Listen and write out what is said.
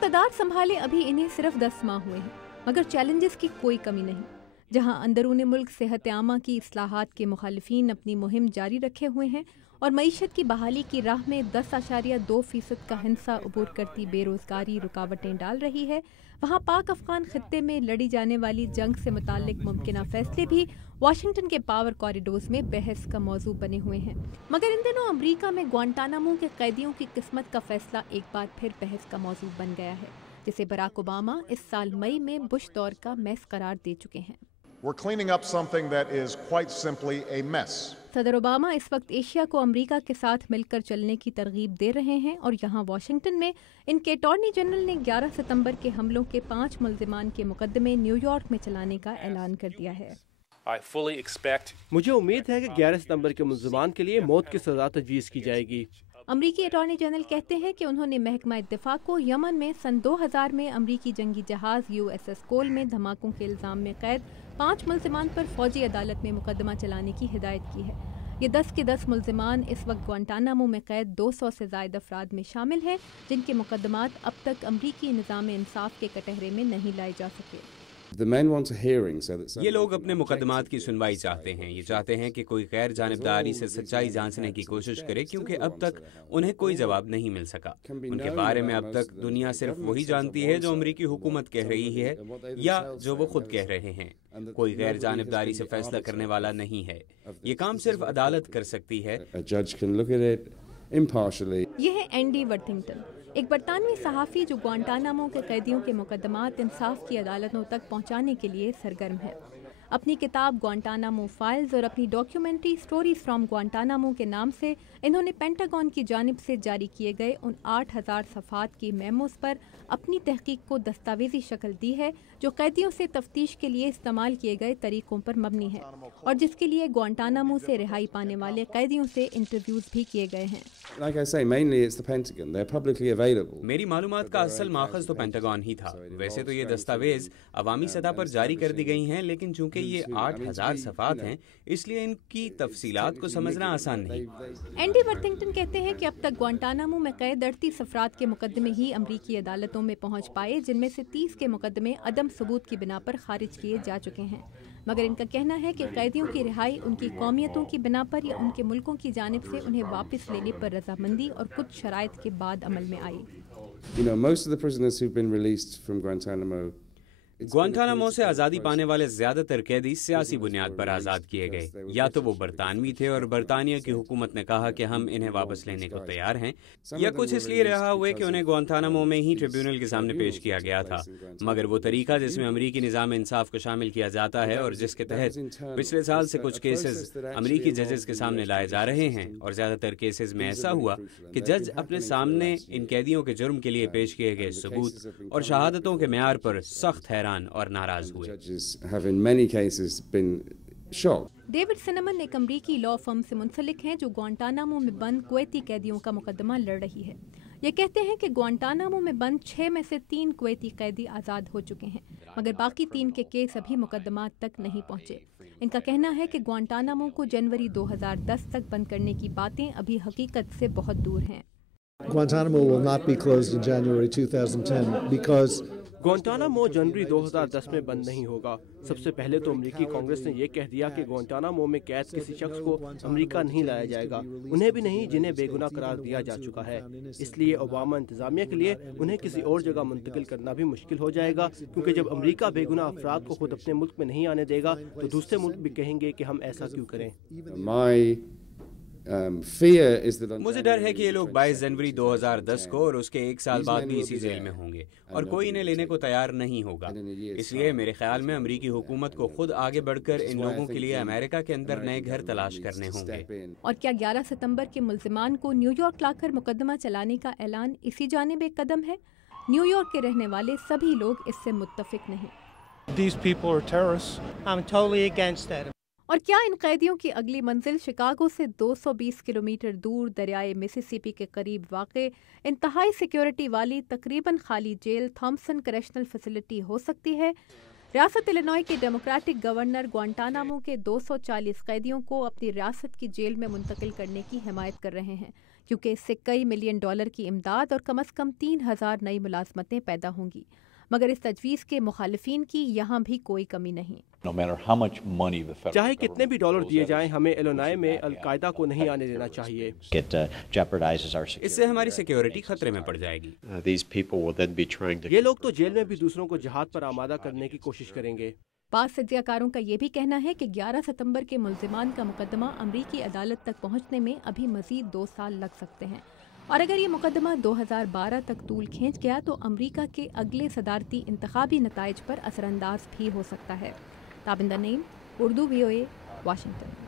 इक़्तिदार संभाले अभी इन्हें सिर्फ 10 माह हुए हैं, मगर चैलेंजेस की कोई कमी नहीं। जहां अंदरूनी मुल्क सेहत आमा की इस्लाहात के मुखालिफिन अपनी मुहिम जारी रखे हुए हैं और मईशत की बहाली की राह में 10.2% का हिस्सा अबूर करती बेरोजगारी रुकावटें डाल रही है, वहाँ पाक अफगान खित्ते में लड़ी जाने वाली जंग से मुताल्लिक मुमकिना फैसले भी वाशिंगटन के पावर कॉरिडोर्स में बहस का मौजू बने हुए हैं। मगर इन दिनों अमरीका में ग्वांटानामो के कैदियों की किस्मत का फैसला एक बार फिर बहस का मौजू बन गया है, जिसे बराक ओबामा इस साल मई में बुश दौर का मैस करार दे चुके हैं। We're cleaning up something that is quite simply a mess. सदर ओबामा इस वक्त एशिया को अमेरिका के साथ मिलकर चलने की तरगीब दे रहे हैं और यहाँ वाशिंगटन में इनके अटॉर्नी जनरल ने 11 सितंबर के हमलों के 5 मुल्जिमान के मुकदमे न्यूयॉर्क में चलाने का ऐलान कर दिया है। मुझे उम्मीद है कि 11 सितंबर के मुल्जिमान के लिए मौत की सजा तजवीज़ की जाएगी। अमरीकी अटॉर्नी जनरल कहते हैं कि उन्होंने महकमा दिफा को यमन में सन 2000 में अमरीकी जंगी जहाज USS कोल में धमाकों के इल्ज़ाम में कैद 5 मुल्जिमान पर फौजी अदालत में मुकदमा चलाने की हिदायत की है। ये 10 के 10 मुल्जिमान इस वक्त ग्वांटानामो में कैद 200 से ज़ायद अफराद में शामिल हैं, जिनके मुकदमात अब तक अमरीकी निज़ाम इंसाफ के कटहरे में नहीं लाए जा सके। ये लोग अपने मुकदमात की सुनवाई चाहते हैं। ये चाहते हैं कि कोई गैर जानिबदारी से सच्चाई जांचने की कोशिश करे, क्योंकि अब तक उन्हें कोई जवाब नहीं मिल सका। उनके बारे में अब तक दुनिया सिर्फ वही जानती है जो अमरीकी हुकूमत कह रही है या जो वो खुद कह रहे हैं। कोई गैर जानिबदारी से फैसला करने वाला नहीं है। ये काम सिर्फ अदालत कर सकती है। ये है एंडी वर्थिंगटन, एक बरतानवी सहाफ़ी जो ग्वांटानामो के कैदियों के मुकदमात इंसाफ की अदालतों तक पहुंचाने के लिए सरगर्म है। अपनी किताब ग्वांटानामो फाइल्स और अपनी डॉक्यूमेंट्री स्टोरीज फ्रॉम ग्वांटानामो के नाम से इन्होंने पेंटागन की जानिब से जारी किए गए उन 8000 सफ़ात की मेमोस पर अपनी तहकीक को दस्तावेजी शक्ल दी है, जो कैदियों से तफ्तीश के लिए इस्तेमाल किए गए तरीकों पर मबनी है और जिसके लिए ग्वांटानामो से रिहाई पाने वाले कैदियों से इंटरव्यूज भी किए गए हैं। मेरी मालूमात का असल माखज़ तो पेंटागन ही था। वैसे तो ये दस्तावेज अवामी सतह पर जारी कर दी गई हैं, लेकिन चूंकि ये 8000 सफ़ात हैं, इसलिए इनकी तफसीलात को समझना आसान नहीं। एंडी वर्थिंगटन कहते हैं कि अब तक ग्वांटानामो में कैद 38 अफराद के मुकदमे ही अमरीकी अदालतों में पहुंच पाए, जिनमें से 30 के मुकदमे अदम सबूत की बिना पर खारिज किए जा चुके हैं। मगर इनका कहना है कि कैदियों की रिहाई उनकी कौमियतों की बिना पर या उनके मुल्कों की जानिब से उन्हें वापस लेने पर रजामंदी और कुछ शराइत के बाद अमल में आई। ग्वांटानामो से आज़ादी पाने वाले ज़्यादातर कैदी सियासी बुनियाद पर आज़ाद किए गए। या तो वो बरतानवी थे और बरतानिया की हुकूमत ने कहा कि हम इन्हें वापस लेने को तैयार हैं, या कुछ इसलिए रहा हुए कि उन्हें ग्वांटानामो में ही ट्रिब्यूनल के सामने पेश किया गया था। मगर वो तरीका जिसमें अमरीकी निज़ाम इंसाफ को शामिल किया जाता है और जिसके तहत पिछले साल से कुछ केसेस अमरीकी जजेस के सामने लाए जा रहे हैं, और ज़्यादातर केसेस में ऐसा हुआ कि जज अपने सामने इन कैदियों के जुर्म के लिए पेश किए गए सबूत और शहादतों के मेयार पर सख्त हैरान और नाराज हुए। डेविड सिनेमन एक अमरीकी लॉ फर्म से मुंसलिक हैं जो ग्वांटानामो में बंद कुवैती कैदियों का मुकदमा लड़ रही है। ये कहते हैं कि ग्वांटानामो में बंद 6 में से 3 कुवैती कैदी आज़ाद हो चुके हैं, मगर बाकी 3 के केस अभी मुकदमात तक नहीं पहुंचे। इनका कहना है कि ग्वांटानामो को जनवरी 2010 तक बंद करने की बातें अभी हकीकत से बहुत दूर हैं। Guantanamo will not be closed in January 2010 because ग्वांटानामो जनवरी 2010 में बंद नहीं होगा। सबसे पहले तो अमेरिकी कांग्रेस ने यह कह दिया कि ग्वांटानामो में कैद किसी शख्स को अमेरिका नहीं लाया जाएगा, उन्हें भी नहीं जिन्हें बेगुनाह करार दिया जा चुका है। इसलिए ओबामा इंतजामिया के लिए उन्हें किसी और जगह मुंतकिल करना भी मुश्किल हो जाएगा, क्योंकि जब अमेरिका बेगुनाह अफराद को खुद अपने मुल्क में नहीं आने देगा तो दूसरे मुल्क भी कहेंगे कि हम ऐसा क्यों करें। मुझे डर है कि ये लोग 22 जनवरी 2010 को और उसके 1 साल बाद भी इसी जेल में होंगे और कोई इन्हें लेने को तैयार नहीं होगा। इसलिए मेरे ख्याल में अमरीकी हुकूमत को खुद आगे बढ़कर इन लोगों के लिए अमेरिका के अंदर नए घर तलाश करने होंगे। और क्या 11 सितंबर के मुल्जिमान को न्यूयॉर्क लाकर मुकदमा चलाने का ऐलान इसी जानिब एक कदम है? न्यूयॉर्क के रहने वाले सभी लोग इससे मुत्तफिक नहीं। These people are terrorists. I'm totally against that. और क्या इन कैदियों की अगली मंजिल शिकागो से 220 किलोमीटर दूर दरियाए मिसिसिपी के करीब वाक़े इंतहाई सिक्योरिटी वाली तकरीबन खाली जेल थॉमसन करेक्शनल फैसिलिटी हो सकती है? रियासत इलिनॉय के डेमोक्रेटिक गवर्नर ग्वांटानामो के 240 कैदियों को अपनी रियासत की जेल में मुंतकिल करने की हिमायत कर रहे हैं, کیونکہ اس سے کئی ملین ڈالر کی امداد اور کم از کم 3,000 نئی ملازمتیں پیدا ہوں گی، مگر اس تجویز کے مخالفین کی یہاں بھی کوئی کمی نہیں۔ چاہے کتنے بھی ڈالر دیے جائیں، ہمیں ایلونائی میں القاعدہ کو نہیں آنے دینا چاہیے۔ اس سے ہماری سیکیورٹی خطرے میں پڑ جائے گی۔ یہ لوگ تو جیل میں بھی دوسروں کو جہاد پر آمادہ کرنے کی کوشش کریں گے۔ بعض تجزیہ کاروں کا یہ بھی کہنا ہے کہ 11 ستمبر کے ملزمان کا مقدمہ امریکی عدالت تک پہنچنے میں ابھی مزید 2 سال لگ سکتے ہیں، اور اگر یہ مقدمہ 2012 تک طول کھینچ گیا تو امریکہ کے اگلے صدارتی انتخابی نتائج پر اثر انداز بھی ہو سکتا ہے۔ تابندہ نعیم، اردو VOA، واشنگٹن۔